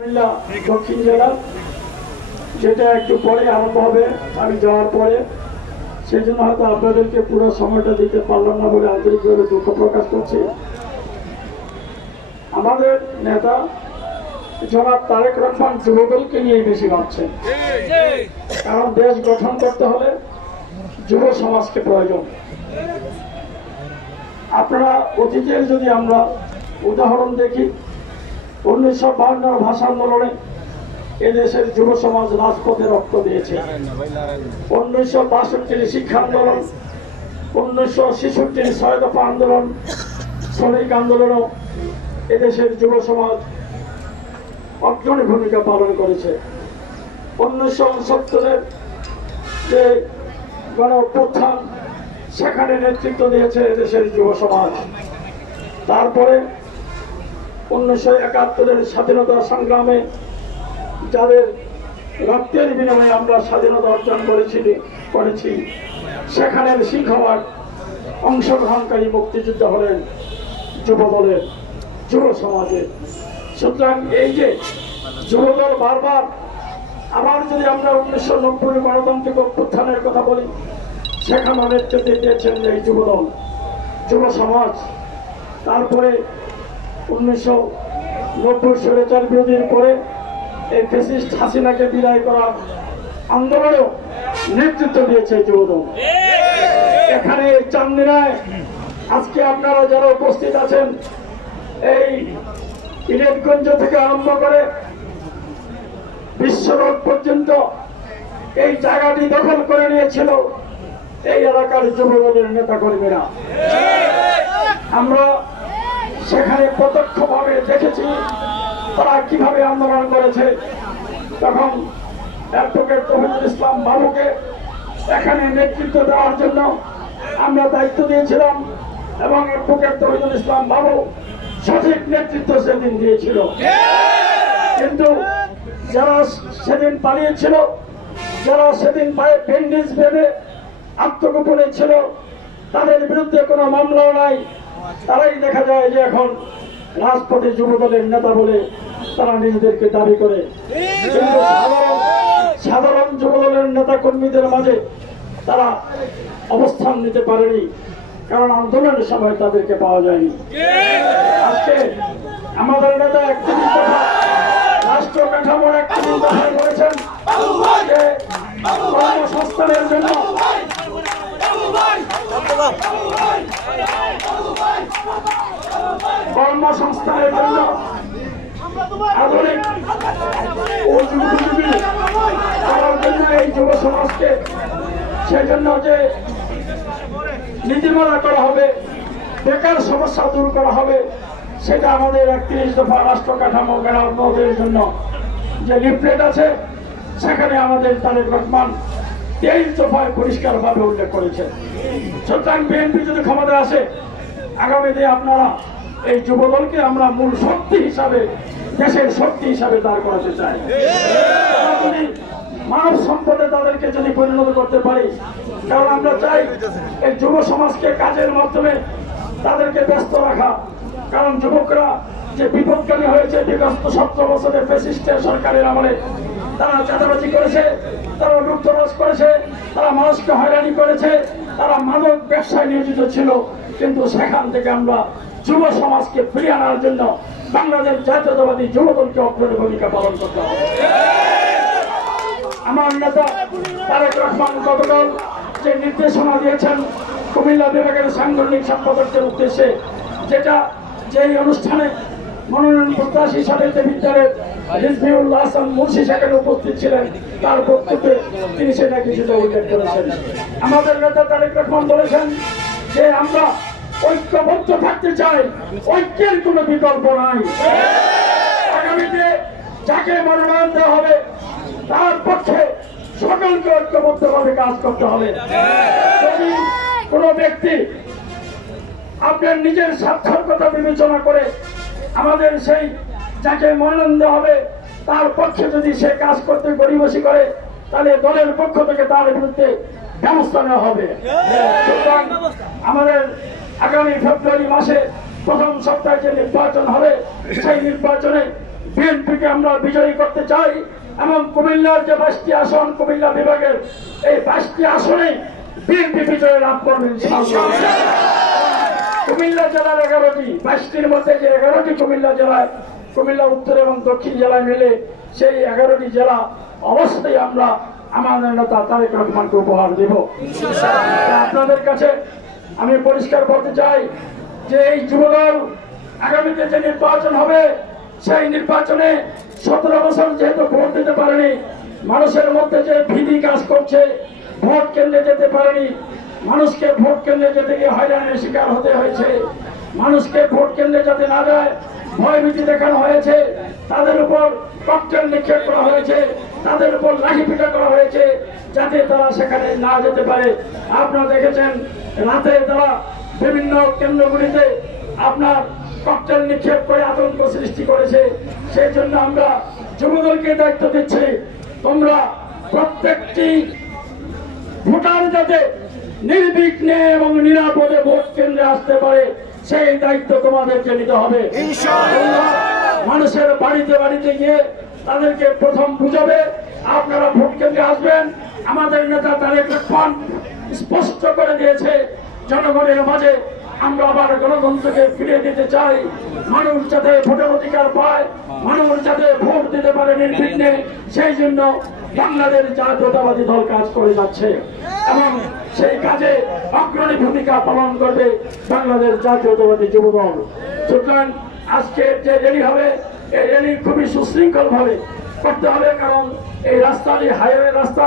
দক্ষিণ জেলা যেটা একটু পরে আরম্ভ হবে আমি যাওয়ার পরে, সেই জন্য হয়তো আপনাদেরকে পুরো সময়টা দিতে পারলাম না বলে আন্তরিকভাবে দুঃখ প্রকাশ করছি। আমাদের নেতা জনাব তারেক রহমান যুবদলকে নিয়ে বেশি ভাবছেন, কারণ দেশ গঠন করতে হলে যুব সমাজকে প্রয়োজন। আপনারা অতীতের যদি আমরা উদাহরণ দেখি, 1952 ভাষা আন্দোলনে এদেশের যুব সমাজ রাজপথে রক্ত দিয়েছে। 1962 শিক্ষা আন্দোলন, 1966 6 দফা আন্দোলন, শ্রমিক আন্দোলনও এদেশের যুব সমাজ অগ্রণী ভূমিকা পালন করেছে। 1969 যে গণ অভ্যুত্থান, সেখানে নেতৃত্ব দিয়েছে এদেশের যুব সমাজ। তারপরে 1971 স্বাধীনতা সংগ্রামে যাদের রক্তের বিনিময়ে আমরা স্বাধীনতা অর্জন করেছি সেখানের শৃঙ্খলার অংশগ্রহণকারী মুক্তিযোদ্ধা হলেন যুবদলের, যুব সমাজের। সুতরাং এই যে যুবদল বারবার, আবার যদি আমরা 1990 গণতান্ত্রিক অভ্যুত্থানের কথা বলি, সেখানে নেতৃত্ব দিয়েছেন এই যুবদল, যুব সমাজ। তারপরে 1990 স্বৈরাচার বিরোধীর পরে এই ফ্যাসিস্ট হাসিনাকে বিদায় করার আন্দোলনেও নেতৃত্ব দিয়েছে যুবদল। এখানে চান্দিনায় আজকে আপনারা যারা উপস্থিত আছেন, এই ইলেটগঞ্জ থেকে আরম্ভ করে বিশ্ব রোড পর্যন্ত এই জায়গাটি দখল করে নিয়েছিল এই এলাকার যুবদলের নেতা কর্মীরা। আমরা সেখানে প্রত্যক্ষভাবে দেখেছি তারা কিভাবে আন্দোলন করেছে। তখন অ্যাডভোকেট তৌহিদুল ইসলাম বাবুকে এখানে নেতৃত্ব দেওয়ার জন্য আমরা দায়িত্ব দিয়েছিলাম, এবং অ্যাডভোকেট তৌহিদুল ইসলাম বাবু সঠিক নেতৃত্ব সেদিন দিয়েছিল। কিন্তু যারা সেদিন পালিয়েছিল, যারা সেদিন পায়ে ব্যান্ডেজ বেঁধে আত্মগোপনে ছিল, তাদের বিরুদ্ধে কোনো মামলাও নাই। তারাই দেখা যায় যে এখন রাজপথে যুবদলের নেতা বলে তারা নিজেদেরকে দাবি করে। কিন্তু সাধারণ যুবদলের নেতা কর্মীদের মাঝে তারা অবস্থান নিতে পারেনি, কারণ আন্দোলনের সময় তাদেরকে পাওয়া যায়নি। আজকে আমাদের নেতা একটি রাষ্ট্র কাঠামোর একটি করেছেন যে কর্মসংস্থানের জন্য আধুনিক এই যুব সমাজকে সেজন্য যে নীতিমালা করা হবে, বেকার সমস্যা দূর করা হবে, সেটা আমাদের 31 দফা রাষ্ট্র কাঠামো মেরামতের জন্য যে লিফলেট আছে, সেখানে আমাদের তারেক রহমান 23 দফায় পরিষ্কারভাবে উল্লেখ করেছেন। সুতরাং বিএনপি যদি ক্ষমতায় আসে, আগামীতে আপনারা এই যুবদলকে আমরা মূল শক্তি হিসাবে, দেশের শক্তি হিসাবে দাঁড় করাতে চাই। যদি মানব সম্পদে তাদেরকে যদি পরিণত করতে পারি, কারণ আমরা চাই এই যুব সমাজকে কাজের মাধ্যমে তাদেরকে ব্যস্ত রাখা। কারণ যুবকরা যে বিপদগামী হয়েছে বিগত 17 বছরের ফ্যাসিস্টের সরকারের আমলে, তারা চাঁদাবাজি করেছে, তারা লুটতরাজ করেছে, তারা মানুষকে হয়রানি করেছে, তারা মাদক ব্যবসায় নিয়োজিত ছিল। কিন্তু সেখান থেকে আমরা যুব সমাজকে ফিরিয়ে আনার জন্য বাংলাদেশ জাতীয়তাবাদী যুবদলকে অগ্রণী ভূমিকা পালন করতে হবে। আমার নেতা তারেক রহমান গতকাল যে নির্দেশনা দিয়েছেন কুমিল্লা বিভাগের সাংগঠনিক সম্পাদকদের উদ্দেশ্যে, যেই অনুষ্ঠানে মনোনয়ন প্রত্যাশী হিসাবে বিদ্যালয়ের রিজভিউল হাসান মুন্সি সেখানে উপস্থিত ছিলেন, তার বক্তব্যে তিনি সেটা কিছুটা উল্লেখ করেছেন। আমাদের নেতা তারেক রহমান বলেছেন যে আমরা ঐক্যবদ্ধ থাকতে চাই, ঐক্যের কোনো বিকল্প নাই। আগামীতে যাকে মনোনয়ন দেওয়া হবে তার পক্ষে সকলকে ঐক্যবদ্ধভাবে কাজ করতে হবে। যদি কোনো ব্যক্তি আপনার নিজের স্বার্থের কথা বিবেচনা করে আমাদের সেই যাকে মনোনয়ন দেওয়া হবে তার পক্ষে যদি সে কাজ করতে গরিবসী করে, তাহলে দলের পক্ষ থেকে তার বিরুদ্ধে ব্যবস্থা নেওয়া হবে। সুতরাং আমাদের আগামী ফেব্রুয়ারি মাসে প্রথম সপ্তাহে যে নির্বাচন হবে, সেই নির্বাচনে বিএনপিকে আমরা বিজয়ী করতে চাই এবং কুমিল্লার যে 5টি আসন, কুমিল্লা বিভাগের এই 5টি আসনে বিএনপি বিজয় লাভ করবেন। কুমিল্লা জেলার 11টি, 22টির মধ্যে যে 11টি কুমিল্লা জেলায়, কুমিল্লা উত্তর এবং দক্ষিণ জেলায় মিলে সেই 11টি জেলা অবশ্যই আমরা আমাদের নেতা তারেক রহমানকে উপহার দেব। আপনাদের কাছে আমি পরিষ্কার বলতে চাই যে এই যুবদল আগামীতে যে নির্বাচন হবে সেই নির্বাচনে 17 বছর যেহেতু ভোট দিতে পারেনি, মানুষের মধ্যে যে ভীতি কাজ করছে, ভোট কেন্দ্রে যেতে পারেনি, মানুষকে ভোট কেন্দ্রে যেতে গিয়ে হয়রানির শিকার হতে হয়েছে, মানুষকে ভোট কেন্দ্রে যাতে না যায় ভয়ভীতি দেখানো হয়েছে, তাদের উপর ককটেল নিক্ষেপ করা হয়েছে, তাদের উপর লাঠিপিটা করা হয়েছে যাতে তারা সেখানে না যেতে পারে। আপনারা দেখেছেন রাতে তারা বিভিন্ন কেন্দ্রগুলিতে আপনার ককটেল নিক্ষেপ করে আতঙ্ক সৃষ্টি করেছে। সেই জন্য আমরা যুবদলকে দায়িত্ব দিচ্ছি, তোমরা প্রত্যেকটি ভোটার যাতে নির্বিঘ্নে এবং নিরাপদে ভোট কেন্দ্রে আসতে পারে সেই দায়িত্ব তোমাদেরকে নিতে হবে। মানুষের বাড়িতে বাড়িতে গিয়ে তাদেরকে প্রথম বুঝাবে আপনারা ভোট কেন্দ্রে আসবেন। আমাদের নেতা তারেক রহমান স্পষ্ট করে দিয়েছে জনগণের মাঝে আমরা আবার গণতন্ত্রকে ফিরিয়ে দিতে চাই, মানুষ যাতে ভোটের অধিকার পায়, মানুষ যাতে ভোট দিতে পারে নির্বিঘ্নে, সেই জন্য বাংলাদেশ জাতীয়তাবাদী দল কাজ করে যাচ্ছে এবং সেই কাজে অগ্রণী ভূমিকা পালন করবে বাংলাদেশ জাতীয়তাবাদী যুবদল। সুতরাং আজকে যে র্যালি হবে এই র্যালি খুবই সুশৃঙ্খল ভাবে করতে হবে, কারণ এই রাস্তাটি হাইওয়ে রাস্তা,